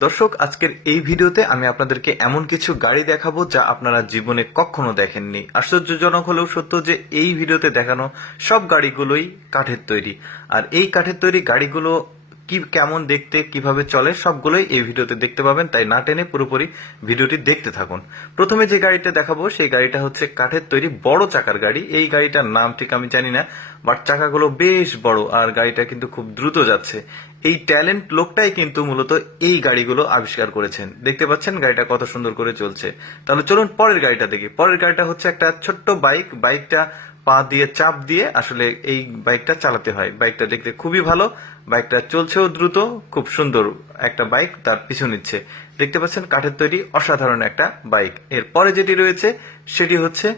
দর্শক, আজকের এই ভিডিওতে আমি আপনাদেরকে এমন কিছু গাড়ি দেখাবো যা আপনারা জীবনে কখনো দেখেননি। আশ্চর্যজনক হলেও সত্য যে এই ভিডিওতে দেখানো সব গাড়িগুলোই কাঠের তৈরি। আর এই কাঠের তৈরি গাড়িগুলো কি, কেমন দেখতে, কীভাবে চলে, সবগুলোই এই ভিডিওতে দেখতে পাবেন। তাই না টেনে পুরোপুরি ভিডিওটি দেখতে থাকুন। প্রথমে যে গাড়িটা দেখাবো, সেই গাড়িটা হচ্ছে কাঠের তৈরি বড় চাকার গাড়ি। এই গাড়িটার নাম ঠিক আমি জানি না, বাট চাকাগুলো বেশ বড়, আর গাড়িটা কিন্তু খুব দ্রুত যাচ্ছে। এই ট্যালেন্ট লোকটাই কিন্তু মূলত এই গাড়িগুলো আবিষ্কার করেছেন। দেখতে পাচ্ছেন গাড়িটা কত সুন্দর করে চলছে। তাহলে চলুন পরের গাড়িটা দেখি। পরের গাড়িটা হচ্ছে একটা ছোট্ট বাইক। বাইকটা পা দিয়ে চাপ দিয়ে আসলে এই বাইকটা চালাতে হয়। বাইকটা দেখতে খুবই ভালো। বাইকটা চলছেও দ্রুত, খুব সুন্দর একটা বাইক তার পিছু নিচ্ছে। দেখতে পাচ্ছেন কাঠের তৈরি অসাধারণ একটা বাইক। এর পরে যেটি রয়েছে, সেটি হচ্ছে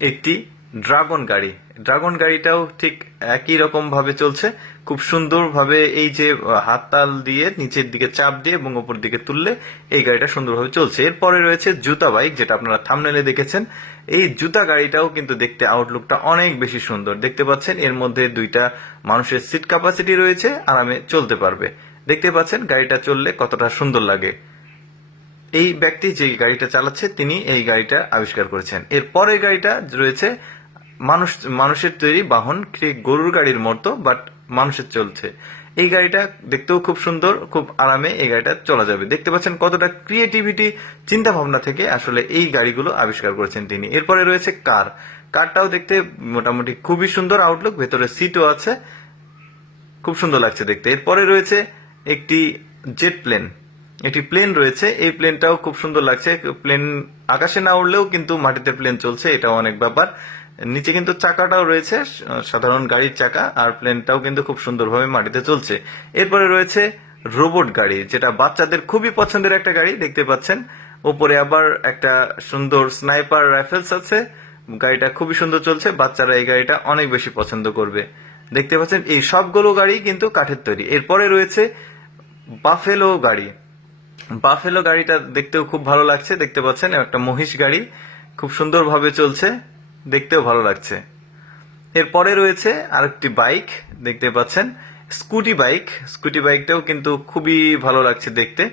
একটি ড্রাগন গাড়ি। ড্রাগন গাড়িটাও ঠিক একই রকম ভাবে চলছে। খুব সুন্দরভাবে এই যে হাততাল দিয়ে নিচের দিকে চাপ দিয়ে এবং উপর দিকে তুললে এই গাড়িটা সুন্দরভাবে চলছে। এরপরে রয়েছে জুতা বাইক, যেটা আপনারা থামনেলে দেখেছেন। এই জুতা গাড়িটাও কিন্তু দেখতে আউটলুকটা অনেক বেশি সুন্দর। দেখতে পাচ্ছেন, এর মধ্যে দুইটা মানুষের সিট ক্যাপাসিটি রয়েছে, আরামে চলতে পারবে। দেখতে পাচ্ছেন, গাড়িটা চললে কতটা সুন্দর লাগে। এই ব্যক্তি যে গাড়িটা চালাচ্ছে, তিনি এই গাড়িটা আবিষ্কার করেছেন। এর পরের গাড়িটা রয়েছে মানুষ, মানুষের তৈরি বাহন ঠিক গরুর গাড়ির মতো বাট মানুষের চলছে। এই গাড়িটা দেখতেও খুব সুন্দর, খুব আরামে এই গাড়িটা চলা যাবে। দেখতে পাচ্ছেন কতটা ক্রিয়েটিভিটি চিন্তা ভাবনা থেকে আসলে এই গাড়িগুলো আবিষ্কার করেছেন তিনি। এরপরে রয়েছে কার। কারটাও দেখতে মোটামুটি খুবই সুন্দর আউটলুক ভেতরে সিটও আছে। খুব সুন্দর লাগছে দেখতে। এরপরে রয়েছে একটি জেট প্লেন একটি প্লেন রয়েছে। এই প্লেনটাও খুব সুন্দর লাগছে। প্লেন আকাশে না উড়লেও কিন্তু মাটিতে প্লেন চলছে, এটাও অনেক ব্যাপার। নিচে কিন্তু চাকাটাও রয়েছে সাধারণ গাড়ির চাকা, আর প্লেনটাও কিন্তু খুব সুন্দরভাবে মাটিতে চলছে। এরপরে রয়েছে রোবট গাড়ি, যেটা বাচ্চাদের খুবই পছন্দের একটা গাড়ি, দেখতে পাচ্ছেন। ওপরে আবার একটা সুন্দর স্নাইপার রাইফেলস আছে, গাড়িটা খুবই সুন্দর চলছে, বাচ্চারা এই গাড়িটা অনেক বেশি পছন্দ করবে। দেখতে পাচ্ছেন, এই সবগুলো গাড়ি কিন্তু কাঠের তৈরি। এরপরে রয়েছে বাফেলো গাড়ি। বাফেলো গাড়িটা দেখতেও খুব ভালো লাগছে, দেখতে পাচ্ছেন, একটা মহিষ গাড়ি, খুব সুন্দরভাবে চলছে। দেখতেও ভালো লাগছে। এরপরে রয়েছে আরেকটি বাইক, দেখতে পাচ্ছেন, স্কুটি বাইক। স্কুটি বাইকটাও কিন্তু খুবই ভালো লাগছে দেখতে,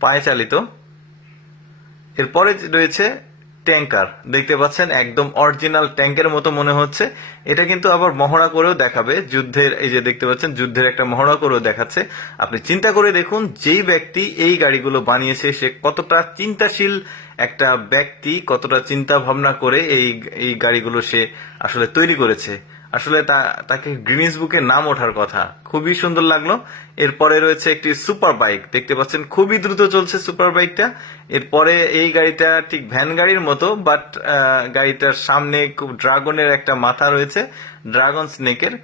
পায়ে চালিত। এরপরে রয়েছে ট্যাঙ্কার। দেখতে পাচ্ছেন, একদম অরিজিনাল ট্যাঙ্কের মতো মনে হচ্ছে। এটা কিন্তু আবার মহড়া করেও দেখাবে। যুদ্ধের, এই যে দেখতে পাচ্ছেন, যুদ্ধের একটা মহড়া করেও দেখাচ্ছে। আপনি চিন্তা করে দেখুন, যেই ব্যক্তি এই গাড়িগুলো বানিয়েছে, সে কতটা চিন্তাশীল একটা ব্যক্তি, কতটা চিন্তা ভাবনা করে এই এই গাড়িগুলো সে আসলে তৈরি করেছে। আসলে তা, তাকে গ্রিনিস বুকে নাম ওঠার কথা। খুবই সুন্দর লাগল। এরপরে রয়েছে একটি সুপার বাইক। দেখতে পাচ্ছেন, খুবই দ্রুত চলছে সুপার বাইকটা। এরপরে এই গাড়িটা ঠিক ভ্যান গাড়ির মতো, বাট গাড়িটার সামনে খুব ড্রাগনের একটা মাথা রয়েছে, ড্রাগন স্নেকের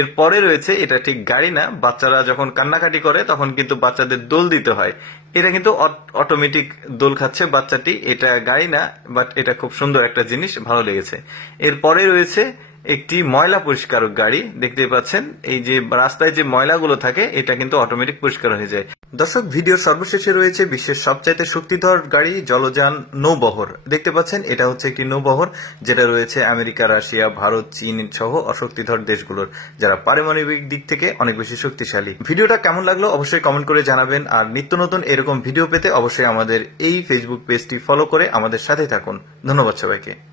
এরপরে রয়েছে, এটা ঠিক গাড়ি না, বাচ্চারা যখন কান্নাকাটি করে, তখন কিন্তু বাচ্চাদের দোল দিতে হয়। এটা কিন্তু অটোমেটিক দোল খাচ্ছে বাচ্চাটি। এটা গাড়ি না, বাট এটা খুব সুন্দর একটা জিনিস, ভালো লেগেছে। এরপরে রয়েছে একটি ময়লা পরিষ্কারক গাড়ি দেখতে পাচ্ছেন। এই যে রাস্তায় যে ময়লাগুলো থাকে, এটা কিন্তু অটোমেটিক পরিষ্কার হয়ে যায়। দর্শক ভিডিও সর্বশেষে রয়েছে বিশ্বের সবচাইতে শক্তিধর গাড়ি, জলযান নৌবহর। দেখতে পাচ্ছেন, এটা হচ্ছে একটি নৌবহর, যেটা রয়েছে আমেরিকা, রাশিয়া, ভারত, চীন সহ অশক্তিধর দেশগুলোর, যারা পারমাণবিক দিক থেকে অনেক বেশি শক্তিশালী। ভিডিওটা কেমন লাগল অবশ্যই কমেন্ট করে জানাবেন, আর নিত্য নতুন এরকম ভিডিও পেতে অবশ্যই আমাদের এই ফেসবুক পেজটি ফলো করে আমাদের সাথে থাকুন। ধন্যবাদ সবাইকে।